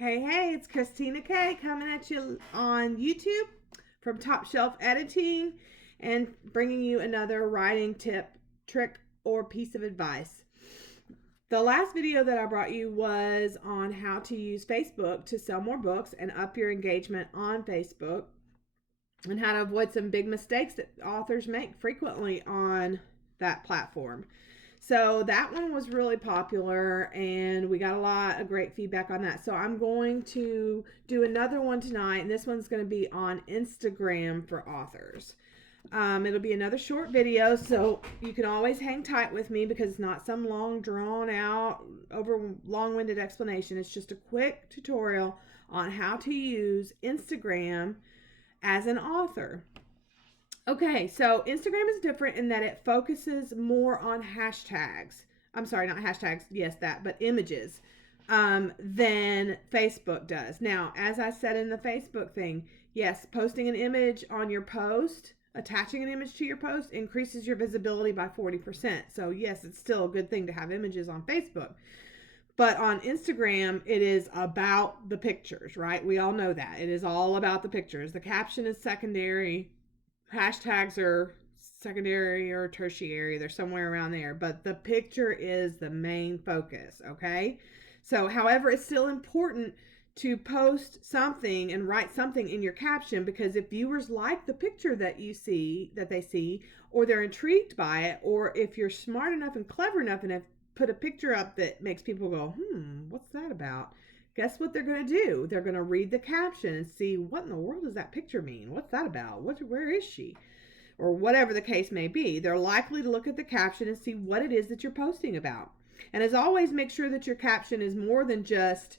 Hey, it's Christina K coming at you on YouTube from Top Shelf Editing and bringing you another writing tip, trick, or piece of advice. The last video that I brought you was on how to use Facebook to sell more books and up your engagement on Facebook, and how to avoid some big mistakes that authors make frequently on that platform. So that one was really popular and we got a lot of great feedback on that. So I'm going to do another one tonight, and this one's going to be on Instagram for authors. It'll be another short video, so you can always hang tight with me because it's not some long, drawn out, over long-winded explanation. It's just a quick tutorial on how to use Instagram as an author. Okay, so Instagram is different in that it focuses more on hashtags. I'm sorry, not hashtags, yes, that, but images than Facebook does. Now, as I said in the Facebook thing, yes, posting an image on your post, attaching an image to your post increases your visibility by 40%. So, yes, it's still a good thing to have images on Facebook. But on Instagram, it is about the pictures, right? We all know that. It is all about the pictures. The caption is secondary. Hashtags are secondary or tertiary. They're somewhere around there. But the picture is the main focus, okay? So, however, it's still important to post something and write something in your caption, because if viewers like the picture that they see, or they're intrigued by it, or if you're smart enough and clever enough and have put a picture up that makes people go, what's that about? Guess what they're going to do? They're going to read the caption and see, what in the world does that picture mean? What's that about? Where is she? Or whatever the case may be. They're likely to look at the caption and see what it is that you're posting about. And as always, make sure that your caption is more than just,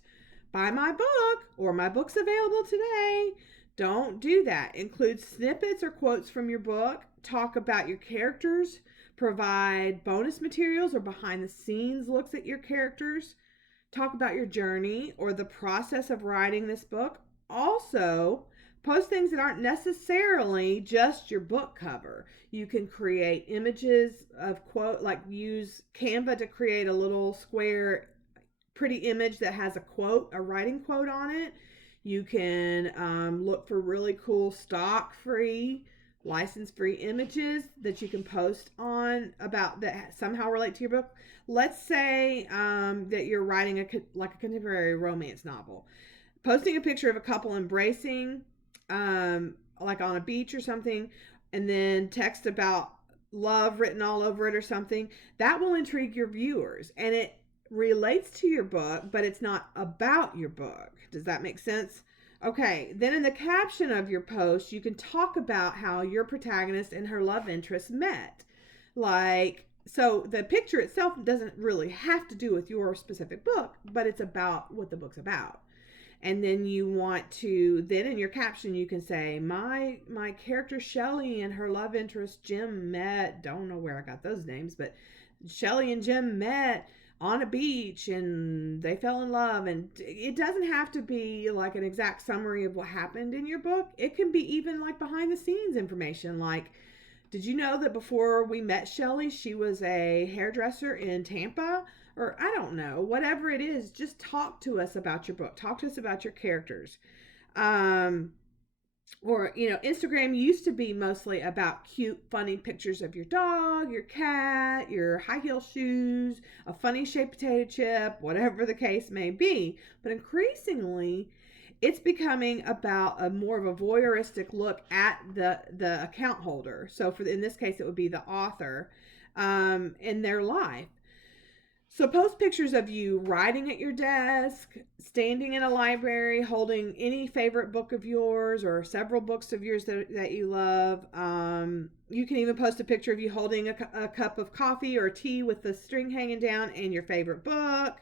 buy my book, or my book's available today. Don't do that. Include snippets or quotes from your book. Talk about your characters. Provide bonus materials or behind the scenes looks at your characters. Talk about your journey or the process of writing this book. Also, post things that aren't necessarily just your book cover. You can create images of quote, like use Canva to create a little square pretty image that has a quote, a writing quote on it. You can look for really cool stock-free, license-free images that you can post on about that somehow relate to your book. Let's say that you're writing a contemporary romance novel. Posting a picture of a couple embracing, like on a beach or something, and then text about love written all over it or something, that will intrigue your viewers, and it relates to your book, but it's not about your book. Does that make sense? Okay, then in the caption of your post, you can talk about how your protagonist and her love interest met. So the picture itself doesn't really have to do with your specific book, but it's about what the book's about. And then you want to, then in your caption, you can say, my character Shelly and her love interest Jim met, don't know where I got those names, but Shelly and Jim met on a beach and they fell in love. And it doesn't have to be like an exact summary of what happened in your book. It can be even like behind the scenes information, like, did you know that before we met Shelly, she was a hairdresser in Tampa? Or I don't know, whatever it is, just talk to us about your book. Talk to us about your characters. Or, Instagram used to be mostly about cute, funny pictures of your dog, your cat, your high heel shoes, a funny shaped potato chip, whatever the case may be. But increasingly, it's becoming about a more of a voyeuristic look at the account holder. So in this case, it would be the author in their life. So post pictures of you writing at your desk, standing in a library, holding any favorite book of yours or several books of yours that you love. You can even post a picture of you holding a cup of coffee or tea with the string hanging down and your favorite book.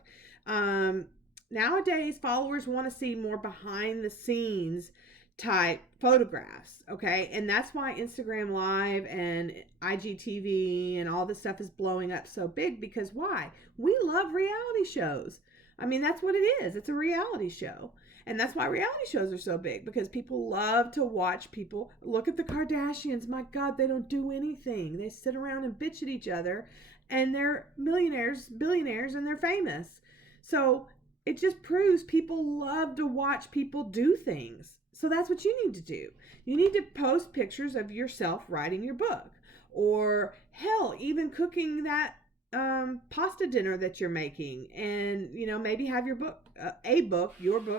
Nowadays, followers want to see more behind the scenes type photographs, okay? And that's why Instagram Live and IGTV and all this stuff is blowing up so big, because why? We love reality shows. I mean, that's what it is. It's a reality show. And that's why reality shows are so big, because people love to watch people. Look at the Kardashians. My God, they don't do anything. They sit around and bitch at each other, and they're millionaires, billionaires, and they're famous. So it just proves people love to watch people do things. So that's what you need to do. You need to post pictures of yourself writing your book, or hell, even cooking that pasta dinner that you're making, and maybe have your book,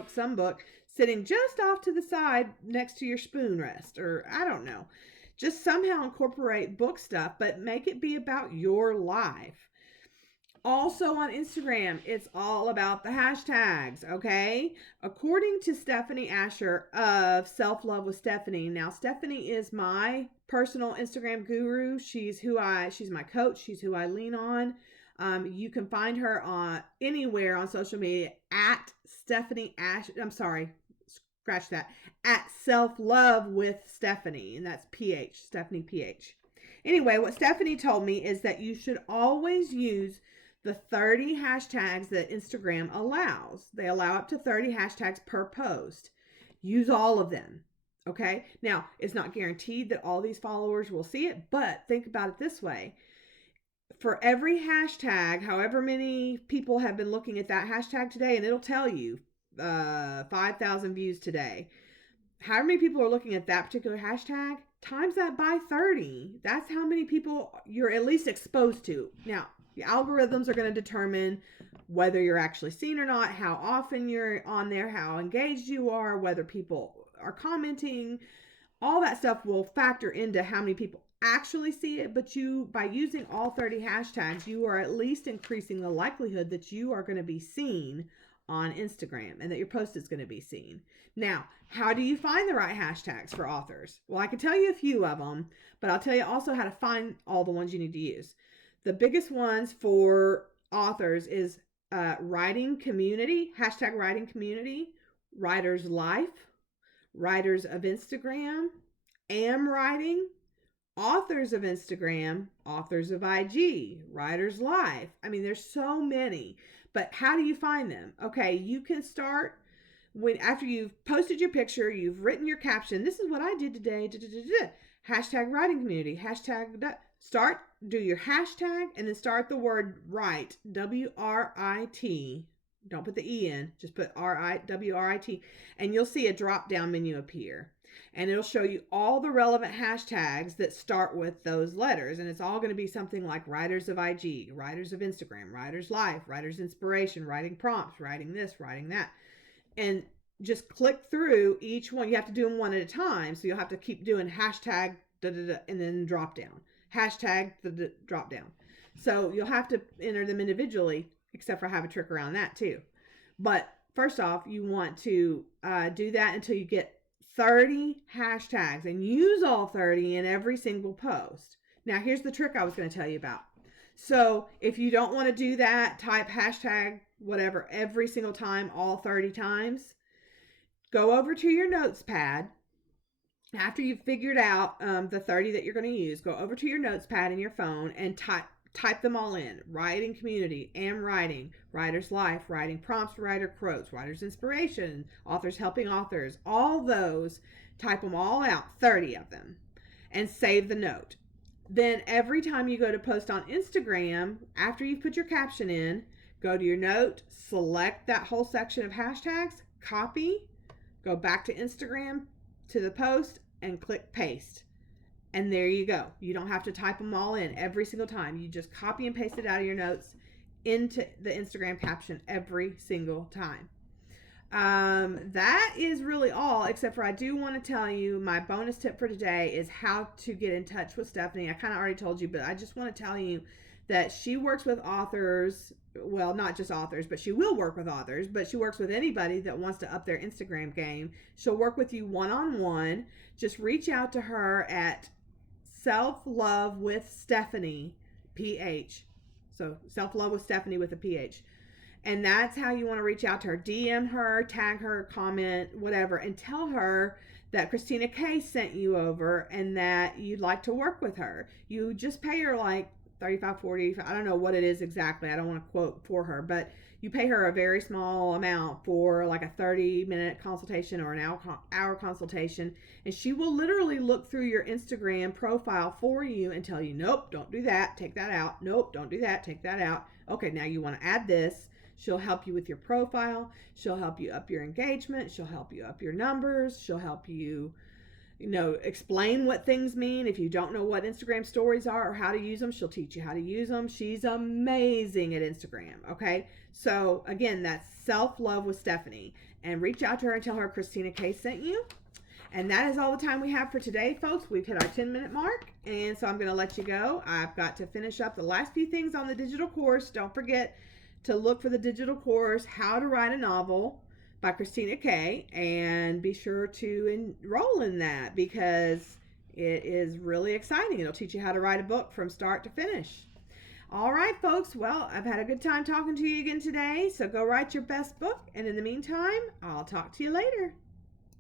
some book sitting just off to the side next to your spoon rest, or I don't know. Just somehow incorporate book stuff, but make it be about your life. Also on Instagram, it's all about the hashtags, okay? According to Stephanie Asher of Self Love with Stephanie. Now, Stephanie is my personal Instagram guru. She's my coach. She's who I lean on. You can find her on anywhere on social media at Stephanie Asher. I'm sorry, scratch that. At Self Love with Stephanie, and that's PH, Stephanie PH. Anyway, what Stephanie told me is that you should always use the 30 hashtags that Instagram allows. They allow up to 30 hashtags per post. Use all of them. Okay? Now, it's not guaranteed that all these followers will see it, but think about it this way. For every hashtag, however many people have been looking at that hashtag today, and it'll tell you 5,000 views today. However many people are looking at that particular hashtag, times that by 30. That's how many people you're at least exposed to. Now, the algorithms are going to determine whether you're actually seen or not, how often you're on there, how engaged you are, whether people are commenting. All that stuff will factor into how many people actually see it. But by using all 30 hashtags, you are at least increasing the likelihood that you are going to be seen on Instagram and that your post is going to be seen. Now, how do you find the right hashtags for authors? Well, I can tell you a few of them, but I'll tell you also how to find all the ones you need to use. The biggest ones for authors is writing community, hashtag writing community, writer's life, writers of Instagram, am writing, authors of Instagram, authors of IG, writer's life. I mean, there's so many, but how do you find them? Okay, you can start after you've posted your picture, you've written your caption. This is what I did today. Hashtag writing community, hashtag do your hashtag and then start the word write, W-R-I-T. Don't put the E in, just put W-R-I-T, and you'll see a drop down menu appear. And it'll show you all the relevant hashtags that start with those letters. And it's all going to be something like writers of IG, writers of Instagram, writer's life, writer's inspiration, writing prompts, writing this, writing that. And just click through each one. You have to do them one at a time. So you'll have to keep doing hashtag and then drop down. Hashtag the drop down. So you'll have to enter them individually, except for I have a trick around that too. But first off, you want to do that until you get 30 hashtags and use all 30 in every single post. Now, here's the trick I was going to tell you about. So if you don't want to do that, type hashtag whatever every single time, all 30 times. Go over to your notes pad. After you've figured out the 30 that you're going to use, go over to your notes pad in your phone and type them all in. Writing community, am writing, writer's life, writing prompts, writer quotes, writer's inspiration, authors helping authors. All those, type them all out, 30 of them, and save the note. Then every time you go to post on Instagram, after you've put your caption in, go to your note, select that whole section of hashtags, copy, go back to Instagram, to the post, and click paste. And there you go. You don't have to type them all in every single time. You just copy and paste it out of your notes into the Instagram caption every single time. That is really all, except for I do want to tell you my bonus tip for today is how to get in touch with Stephanie. I kind of already told you, but I just want to tell you that she works with authors. Well, not just authors, but she will work with authors, but she works with anybody that wants to up their Instagram game. She'll work with you one-on-one. Just reach out to her at Self Love with Stephanie, PH. So Self Love with Stephanie with a PH. And that's how you want to reach out to her. DM her, tag her, comment, whatever, and tell her that Christina K sent you over and that you'd like to work with her. You just pay her like $35, $40, I don't know what it is exactly. I don't want to quote for her, but you pay her a very small amount for like a 30-minute consultation or an hour consultation, and she will literally look through your Instagram profile for you and tell you, nope, don't do that, take that out. Nope, don't do that, take that out. Okay, now you want to add this. She'll help you with your profile. She'll help you up your engagement. She'll help you up your numbers. She'll help you, explain what things mean. If you don't know what Instagram stories are or how to use them, she'll teach you how to use them. She's amazing at Instagram. Okay. So again, that's Self-Love with Stephanie, and reach out to her and tell her Christina K sent you. And that is all the time we have for today, folks. We've hit our 10-minute mark, and so I'm going to let you go. I've got to finish up the last few things on the digital course. Don't forget to look for the digital course, How to Write a Novel by Christina K, and be sure to enroll in that because it is really exciting. It'll teach you how to write a book from start to finish. All right, folks. Well, I've had a good time talking to you again today, so go write your best book. And in the meantime, I'll talk to you later.